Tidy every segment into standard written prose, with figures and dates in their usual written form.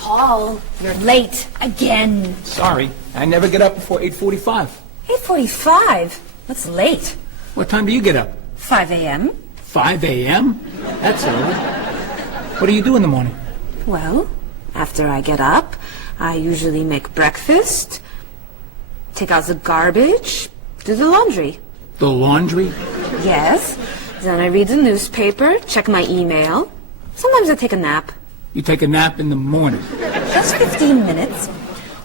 Paul, you're late again. Sorry, I never get up before 8:45. 8:45? That's late. What time do you get up? 5 a.m. 5 a.m.? That's early. What do you do in the morning? Well, after I get up, I usually make breakfast, take out the garbage, do the laundry. The laundry? Yes. Then I read the newspaper, check my email. Sometimes I take a nap. You take a nap in the morning. Just 15 minutes.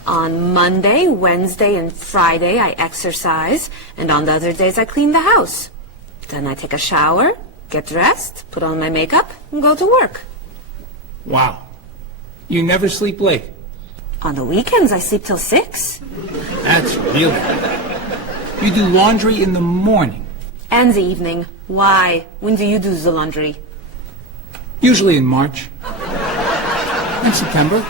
On Monday, Wednesday, and Friday, I exercise, and on the other days, I clean the house. Then I take a shower, get dressed, put on my makeup, and go to work. Wow. You never sleep late? On the weekends, I sleep till 6. That's really... You do laundry in the morning? And the evening. Why? When do you do the laundry? Usually in March. In September.